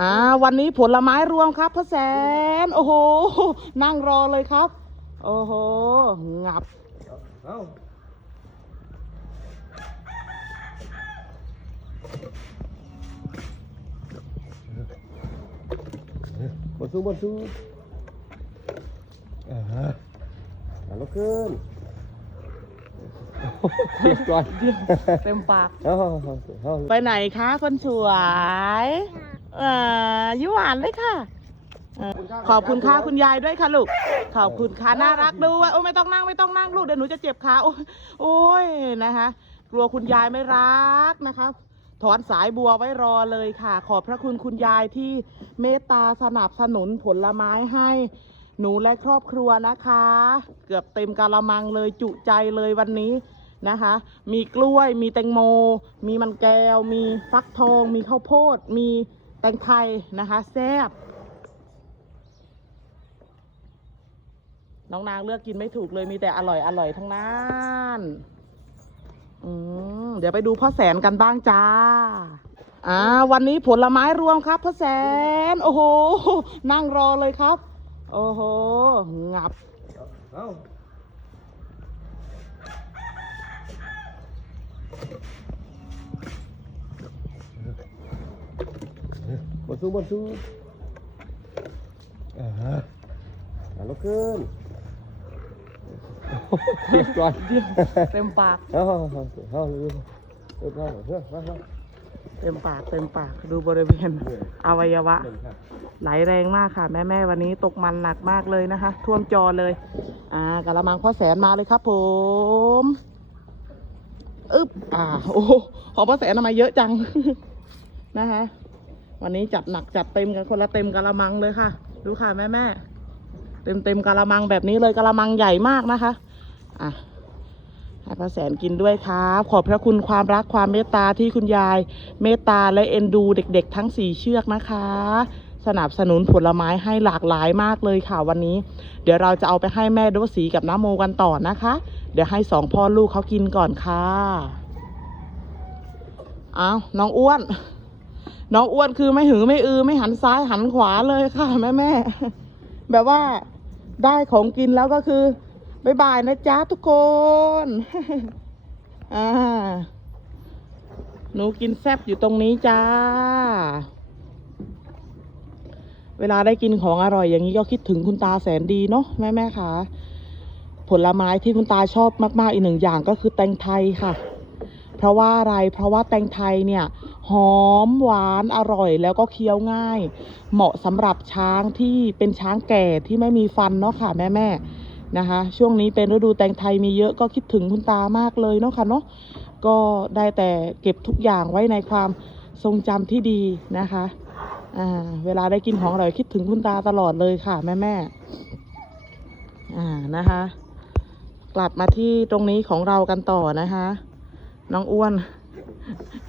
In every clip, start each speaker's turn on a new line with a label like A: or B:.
A: อ่าวันนี้ผลไม้รวมครับพ่อแสน โอ้โห นั่งรอเลยครับ โอ้โห งับ
B: บนสู้บนสู้อ่าฮะอ่าลุกขึ้นเรียบร้อย
A: เต็มปาก
B: เอาเอาเอาเอา
A: ไปไหนคะคนสวย เอ่อยิ้มหวานเลยค่ะเอ่อขอบคุณค่ะคุณยายด้วยค่ะลูก ขอบคุณค่ะน่ารักด้วยโอ้ยไม่ต้องนั่งไม่ต้องนั่งลูกเดี๋ยวหนูจะเจ็บขาโอ้ยโอ้ยนะคะ กลัวคุณยายไม่รักนะคะถอนสายบัวไว้รอเลยค่ะ ขอบพระคุณคุณยายที่เมตตาสนับสนุนผลไม้ให้หนูและครอบครัวนะคะ เกือบเต็มกาละมังเลยจุใจเลยวันนี้นะคะ มีกล้วยมีแตงโม มีมันแก้ว มีฟักทอง มีข้าวโพด มี แตงไทยนะคะแซ่บน้องนางเลือกกินไม่ถูกเลยมีแต่อร่อยอร่อยทั้งนั้นอืมเดี๋ยวไปดูพ่อแสนกันบ้างจ้า อ่า วันนี้ผลไม้รวมครับพ่อแสน โอ้โห นั่งรอเลยครับ โอ้โห งับ
B: เอ้า บนสู้บนสู้อ่าฮะอ่าลุกขึ้นเรียบร้อย
A: เต็มปาก
B: เอาเอาเอาเอาเร็วเร็วเร็วเร็วเร็วเร็ว
A: เต็มปากเต็มปากดูบริเวณอวัยวะ
B: เร็วครับ
A: ไหลแรงมากค่ะ แม่แม่ๆวันนี้ตกมันหนักมากเลยนะคะ ท่วมจอเลย อ่ากระมังพ่อแสนมาเลยครับผมอึ๊บอ่า โอ้โหของพ่อแสนทำไมเยอะจัง นะคะ วันนี้จัดหนักจัดเต็มกันคนละเต็มกระมังเลยค่ะ ดูค่ะแม่แม่เต็มเต็มๆกระมังแบบนี้เลยกระมังใหญ่มากนะคะอะให้พ่อแสนกินด้วยครับขอบพระคุณความรักความเมตตาที่คุณยาย เมตตาและเอ็นดูเด็ก ๆ ทั้งสี่เชือกนะคะ สนับสนุนผลไม้ให้หลากหลายมากเลยค่ะวันนี้ เดี๋ยวเราจะเอาไปให้แม่โดสีกับน้าโมกันต่อนะคะ เดี๋ยวให้สองพ่อลูกเขากินก่อนค่ะเอาน้องอ้วน น้องอ้วนคือไม่หือไม่อือไม่หันซ้ายหันขวาเลยค่ะแม่แม่แบบว่าได้ของกินแล้วก็คือบายบายนะจ๊ะทุกคนอ่าหนูกินแซบอยู่ตรงนี้จ้า เวลาได้กินของอร่อยอย่างนี้ก็คิดถึงคุณตาแสนดีเนาะแม่แม่ค่ะผลไม้ที่คุณตาชอบมาก ๆ อีกหนึ่งอย่างก็คือแตงไทยค่ะ เพราะว่าอะไร เพราะว่าแตงไทยเนี่ย หอมหวานอร่อยแล้วก็เคี้ยวง่าย เหมาะสำหรับช้างที่เป็นช้างแก่ที่ไม่มีฟันเนาะค่ะแม่แม่นะคะ ช่วงนี้เป็นฤดูแตงไทยมีเยอะก็คิดถึงคุณตามากเลยเนาะค่ะเนาะก็ได้แต่เก็บทุกอย่างไว้ในความทรงจำที่ดีนะคะอ่าเวลาได้กินของอร่อยคิดถึงคุณตาตลอดเลยค่ะแม่แม่อ่านะคะ กลับมาที่ตรงนี้ของเรากันต่อนะคะ น้องอ้วน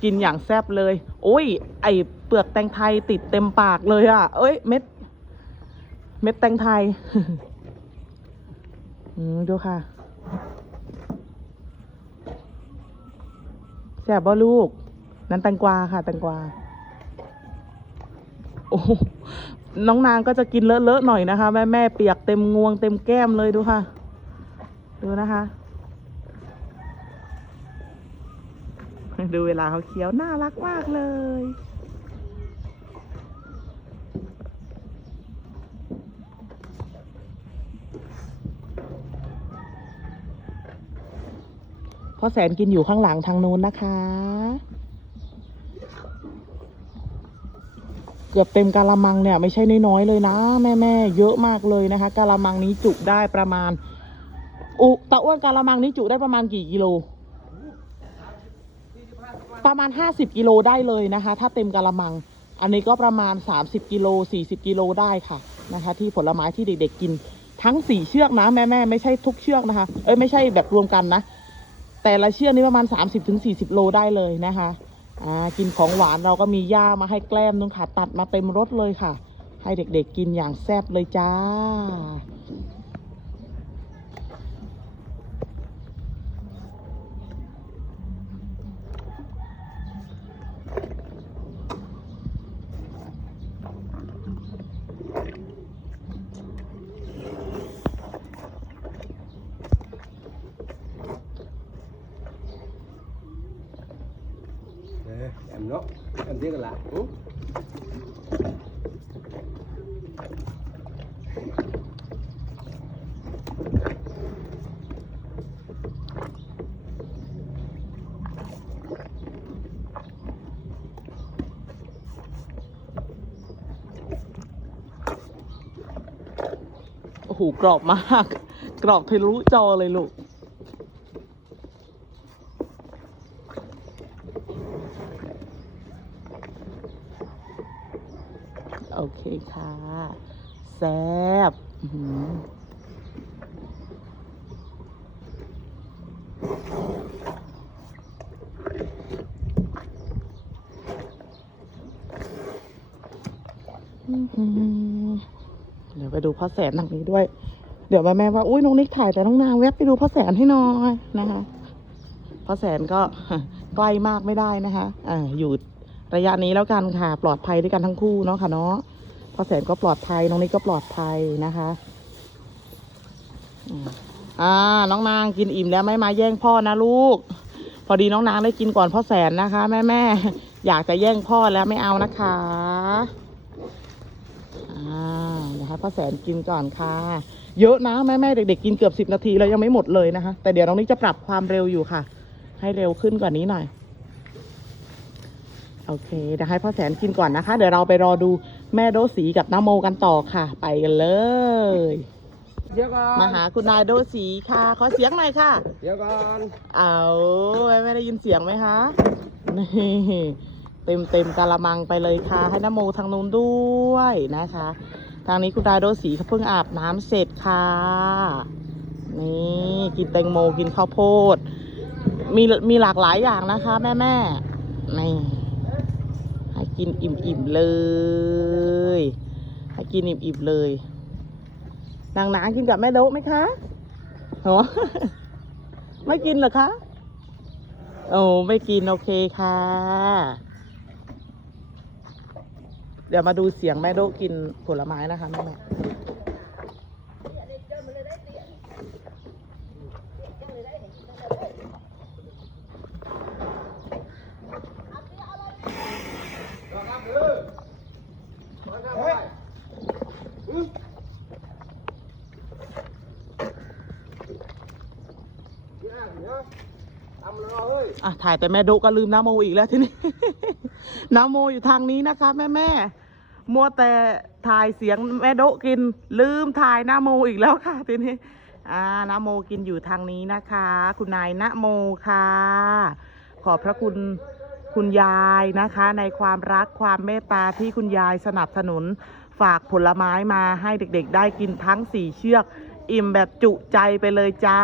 A: กินอย่างแซ่บเลย โอ้ย ไอเปลือกแตงไทยติดเต็มปากเลยอะ่ะ เอ้ย เม็ด เม็ดแตงไทย อืมดูค่ะ แซ่บบ่ลูก นั้นแตงกวาค่ะ แตงกวา โอ้น้องนางก็จะกินเลอะๆหน่อยนะคะ แม่แม่เปียกเต็มงวงเต็มแก้มเลยดูค่ะ ดูนะคะ ดูเวลาเขาเคี้ยวน่ารักมากเลย พ่อแสนกินอยู่ข้างหลังทางนู้นนะคะ เกือบเต็มกะละมังเนี่ย ไม่ใช่น้อยๆเลยนะ แม่ๆเยอะมากเลยนะคะกะละมังนี้จุได้ประมาณอุตะอ้วนกะละมังนี้จุได้ประมาณกี่กิโล ประมาณ 50 กิโลได้เลยนะคะ ถ้าเต็มกะละมัง อันนี้ก็ประมาณ 30 กิโล 40 กิโลได้ค่ะนะคะ ที่ผลไม้ที่เด็กๆกินทั้ง 4 เชือกนะแม่ๆไม่ใช่ทุกเชือกนะคะ เอ้ยไม่ใช่แบบรวมกันนะ แต่ละเชือกนี้ประมาณ 30-40 โลได้เลยนะคะอ่ากินของหวานเราก็มีย่ามาให้แกล้มนึงค่ะตัดมาเต็มรถเลยค่ะ ให้เด็กๆกินอย่างแซ่บเลยจ้า
B: เรียกกันละอื้อ
A: โอ้โหกรอบมาก กรอบทะลุจอเลยลูก โอเค่ะ แซ่บเดี๋ยวไปดูพ่อแสนหนังนี้ด้วย เดี๋ยวแม่แม่ว่า อุ้ยน้องนิกถ่ายแต่น้องนาแวบไปดูพ่อแสนให้หน่อยนะคะพ่อแสนก็ใกล้มากไม่ได้นะคะอ่าอยู่ระยะนี้แล้วกันค่ะ ปลอดภัยด้วยกันทั้งคู่เนาะค่ะเนาะ พ่อแสนก็ปลอดภัย น้องนิกก็ปลอดภัยนะคะอ่า น้องนางกินอิ่มแล้วไม่มาแย่งพ่อนะลูก พอดีน้องนางได้กินก่อนพ่อแสนนะคะ แม่แม่อยากจะแย่งพ่อแล้วไม่เอานะคะอ่าเดี๋ยวให้พ่อแสนกินก่อนค่ะ เยอะนะแม่แม่เด็กๆกินเกือบสิบนาทีแล้วยังไม่หมดเลยนะคะ แต่เดี๋ยวน้องนิกจะปรับความเร็วอยู่ค่ะ ให้เร็วขึ้นกว่านี้หน่อยโอเคเดี๋ยวให้พ่อแสนกินก่อนนะคะ เดี๋ยวเราไปรอดู แม่โดสีกับน้าโมกันต่อค่ะ ไปกันเลย
B: เดี๋ยวก่อน
A: มาหาคุณนายโดสีค่ะ ขอเสียงหน่อยค่ะ
B: เดี๋ยวก่อน
A: เอาไม่ได้ยินเสียงไหมคะนี่เต็มเต็มกะละมังไปเลยค่ะ ให้น้ำโมทางนู้นด้วยนะคะ ทางนี้คุณดายโดสีเขาเพิ่งอาบน้ำเสร็จค่ะนี่กินแตงโมกินข้าวโพด มีมีหลากหลายอย่างนะคะ แม่แม่ๆนี่ให้ กินอิ่มๆเลย ให้กินอิ่มๆเลย นางนางกินกับแม่โดะไหมคะโหไม่กินเหรอคะ โอ้ไม่กินโอเคค่ะ เดี๋ยวมาดูเสียงแม่โดะกินผลไม้นะคะแม่แม่ อะถ่ายแต่แม่โดะก็ลืมน้าโมอีกแล้วทีนี้ น้าโมอยู่ทางนี้นะคะ แม่แม่มัวแต่ถ่ายเสียงแม่โดกิน ลืมถ่ายน้าโมอีกแล้วค่ะทีนี้อ่าน้าโมกินอยู่ทางนี้นะคะ คุณนายณโมค่ะ ขอบพระคุณคุณยายนะคะ ในความรักความเมตตาที่คุณยายสนับสนุน ฝากผลไม้มาให้เด็กๆ ได้กินทั้งสี่เชือก อิ่มแบบจุใจไปเลยจ้า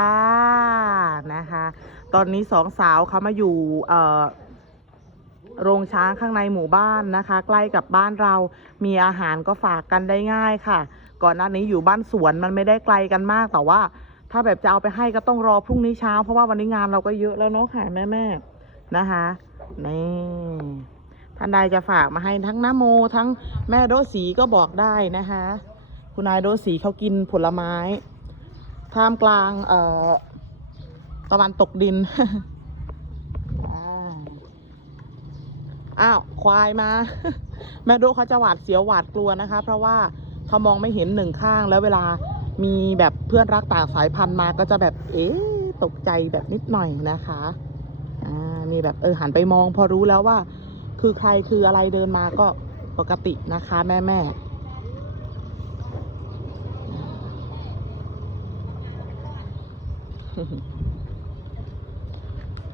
A: นะคะ ตอนนี้สองสาวเขามาอยู่โรงช้างข้างในหมู่บ้านนะคะ ใกล้กับบ้านเรา มีอาหารก็ฝากกันได้ง่ายค่ะ ก่อนหน้านี้อยู่บ้านสวนมันไม่ได้ไกลกันมากแต่ว่า ถ้าแบบจะเอาไปให้ก็ต้องรอพรุ่งนี้เช้า เพราะว่าวันนี้งานเราก็เยอะแล้วเนาะค่ะแม่แม่นะคะนี่ท่านใดจะฝากมาให้ทั้งน้าโมทั้งแม่โดสีก็บอกได้นะคะ คุณนายโดสีเขากินผลไม้ท่ามกลางเอ่อ ตะวันตกดินอ่าอ้าว ควายมา แม่โดเขาจะหวาดเสียวหวาดกลัวนะคะ เพราะว่าเขามองไม่เห็นหนึ่งข้างแล้วเวลามีแบบเพื่อนรักต่างสายพันธุ์มาก็จะแบบ เอ๊ะตกใจแบบนิดหน่อยนะคะ อ่า มีแบบเออหันไปมองพอรู้แล้วว่า คือใครคืออะไรเดินมาก็ปกตินะคะ แม่แม่ๆ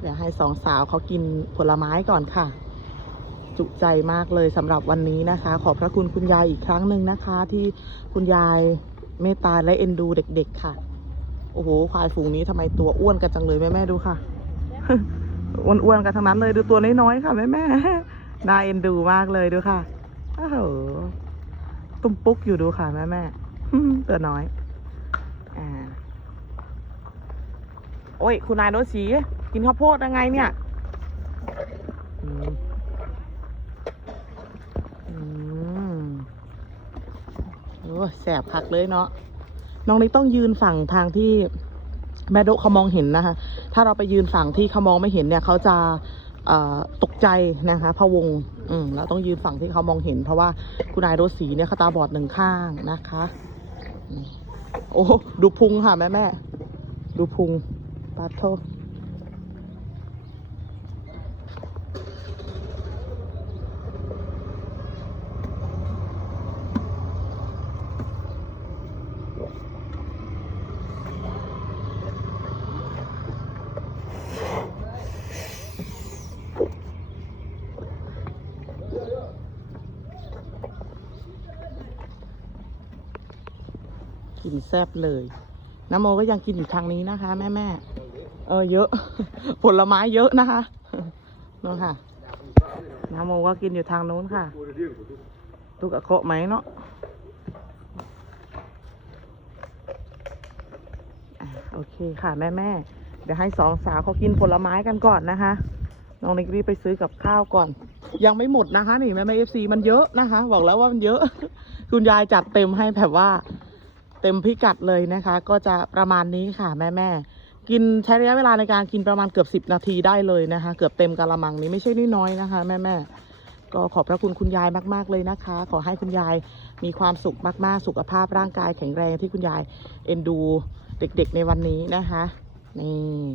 A: เดี๋ยวให้สองสาวเขากินผลไม้ก่อนค่ะ จุใจมากเลยสำหรับวันนี้นะคะ ขอบพระคุณคุณยายอีกครั้งหนึ่งนะคะ ที่คุณยายเมตตาและเอ็นดูเด็ก ๆ ค่ะ โอ้โหควายฝูงนี้ทำไมตัวอ้วนกันจังเลยแม่ๆดูค่ะอ้วนๆกันทั้งนั้นเลยดูตัวน้อยๆค่ะแม่ๆน่าเอ็นดูมากเลยดูค่ะโอ้โหตุ้มปุ๊กอยู่ดูค่ะแม่ๆตัวน้อยอ่าโอ้ย คุณนายโนสี กินข้าวโพดยังไงเนี่ยอือโอ้แสบคักเลยเนาะ น้องนิกต้องยืนฝั่งทางที่แม่โดเขามองเห็นนะคะ ถ้าเราไปยืนฝั่งที่เขามองไม่เห็นเนี่ยเขาจะอ่อตกใจนะคะพะวง อืมเราต้องยืนฝั่งที่เขามองเห็น เพราะว่าคุณนายโรสีเนี่ยเขาตาบอดหนึ่งข้างนะคะ โอ้ ดูพุงค่ะแม่แม่ ดูพุงปาโท กินแซบเลยน้ำโมก็ยังกินอยู่ทางนี้นะคะ แม่แม่เออเยอะ ผลไม้เยอะนะคะนู่นค่ะน้ำโมก็กินอยู่ทางนู้นค่ะตุกอะโคะไหมเนาะโอเคค่ะแม่แม่เดี๋ยวให้สองสาวเขากินผลไม้กันก่อนนะคะน้องนิกรีไปซื้อกับข้าวก่อน ยังไม่หมดนะคะ นี่แม่แม่เอฟซีมันเยอะนะคะ บอกแล้วว่ามันเยอะ คุณยายจัดเต็มให้แบบว่า เต็มพิกัดเลยนะคะ ก็จะประมาณนี้ค่ะแม่แม่กินใช้ระยะเวลาในการกินประมาณเกือบสิบนาทีได้เลยนะคะ เกือบเต็มกะละมังนี้ไม่ใช่น้อยนะคะ แม่แม่ก็ขอบพระคุณคุณยายมาก ๆ เลยนะคะ ขอให้คุณยายมีความสุขมาก ๆ สุขภาพร่างกายแข็งแรงที่คุณยายเอ็นดูเด็กๆในวันนี้นะคะนี่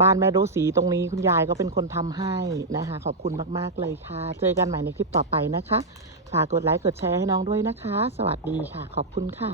A: บ้านแม่โดสีตรงนี้คุณยายก็เป็นคนทำให้นะคะ ขอบคุณมาก ๆ เลยค่ะ เจอกันใหม่ในคลิปต่อไปนะคะ ฝากกดไลค์กดแชร์ให้น้องด้วยนะคะ สวัสดีค่ะ ขอบคุณค่ะ